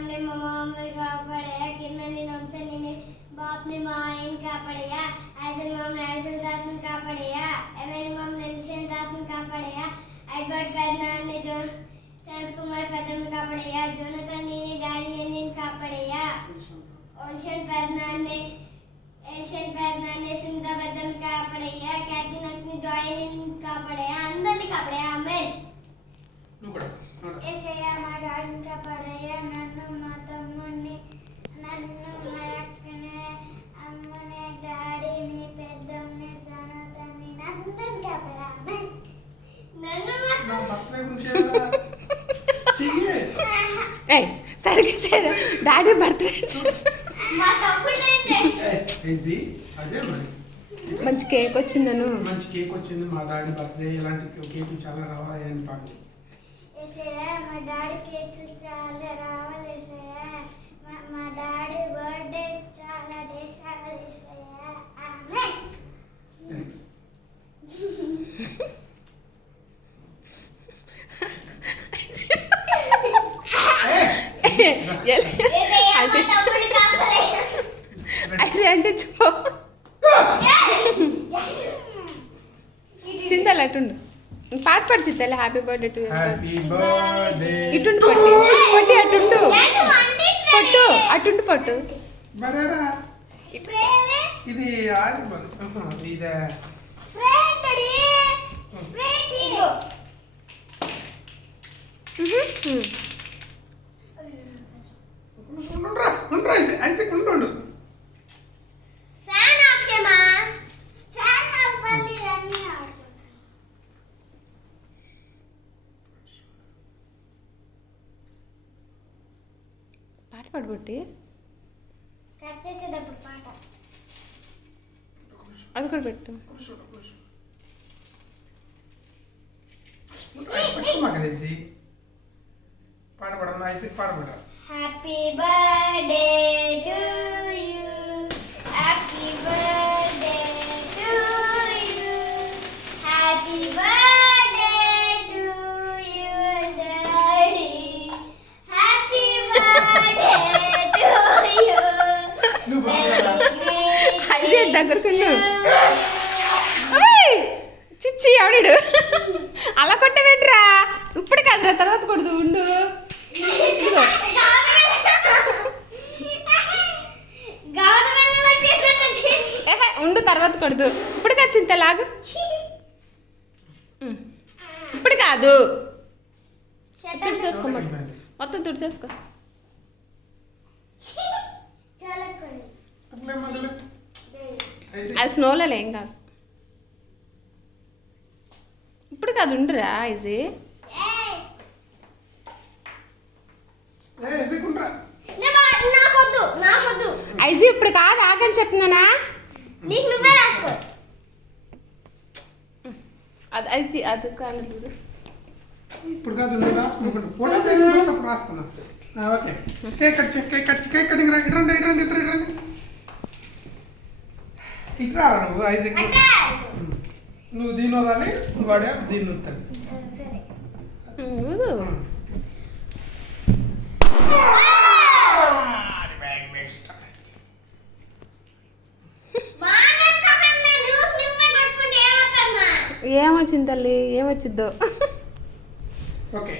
नाम ने मम का पढ़ाया, किरण ने नाम से ने बाप ने माइन का पढ़ाया, ऐसे मम नेशनल दातन का पढ़ाया, मेरी मम नेशनल दातन का पढ़ाया, एडवर्ड फर्नांड ने जो सनत कुमार फतम का पढ़ाया, जोनाथन ने डैडी एनिन का पढ़ाया, ओशन फर्नांड ने सुंदर बदम का पढ़ाया, कैथरीन अपनी जॉयनिन का पढ़ाया, अंदर का पढ़ाया हमें ऐसे మా డాడీ का पढ़ाया, నన్ను మా తమ్ముని నన్ను మా అక్కని అమ్మని డాడీని పెద్దమ్మని జనతని నందన్ का पढ़ाया मैं నన్ను మా బస్లే గుంచేరా ఏయ్ సరిగ్గా చేరా డాడీ బర్త్డే మా తమ్ముడేంటి ఈజీ అదే మరి మంచి కేక్ వచ్చిందను మంచి కేక్ వచ్చింది మా డాడీ బర్త్డే ఇలాంటి కేక్ చాలా రావాలి అని పాడు మా డాడీ కేక్ చాలా రావాలి మా డాడీ బర్త్డే చాలా డేస్ రావాలి ఆమేన్ థాంక్స్ ऐसे అంటే చో చింతల అటుండు పాట పాడు చింతల happy birthday to happy birthday ఇటుండు పట్టి పట్టి అటుండు పట్టు అటుండు పట్టు బరేరా ఇది ఆది ఇది ఫ్రెండ్ డి ఫ్రెండ్ ఇగో ఉండ్రా ఐసే ఉండు ఫ్యాన్ ఆఫ్ చేయమా ఫ్యాన్ ఆఫ్ పల్లి రన్ని ఆడుతు పాట పాడబట్టి కట్ చేసేటప్పుడు పాట అది కూడా పెట్టు పాట పాడమ్మా ఐసే పాట పాడ happy birthday to you happy birthday to you happy birthday to you daddy happy birthday to you ఐసే దగ్గరకున్నా ఓయ్ చిచ్చి ఆవిడు అలా కొట్టవేంట్రా ఇప్పుడు కాదురా తర్వాత కొడదు ఉండు ఉండు తర్వాత కొడదు ఇప్పుడు కాదు చింతలాగు ఇప్పుడు కాదు తుడిసేసుకో మొత్తం తుడిసేసుకో అది స్నోలో ఏం కాదు ఇప్పుడు కాదు ఉండురా ఈజీ ఐజీ ఇప్పుడు కాదు ఆగని చెప్తున్నానా నీకు నువ్వే రాసుకో అది అది అది కాదు ఇప్పుడు కాదు నువ్వు రాసుకుంటా ఫోటో తీసుకుంటప్పుడు రాసుకున్నా ఓకే కేక్ కటింగ్ ఇట్రండి ఇట్రా నువ్వు ఐజీ నువ్వు దీన్ని వదాలి వాడే దీన్ని వస్తాను ఏమొచ్చింది తల్లి ఏమొచ్చిద్దో ఓకే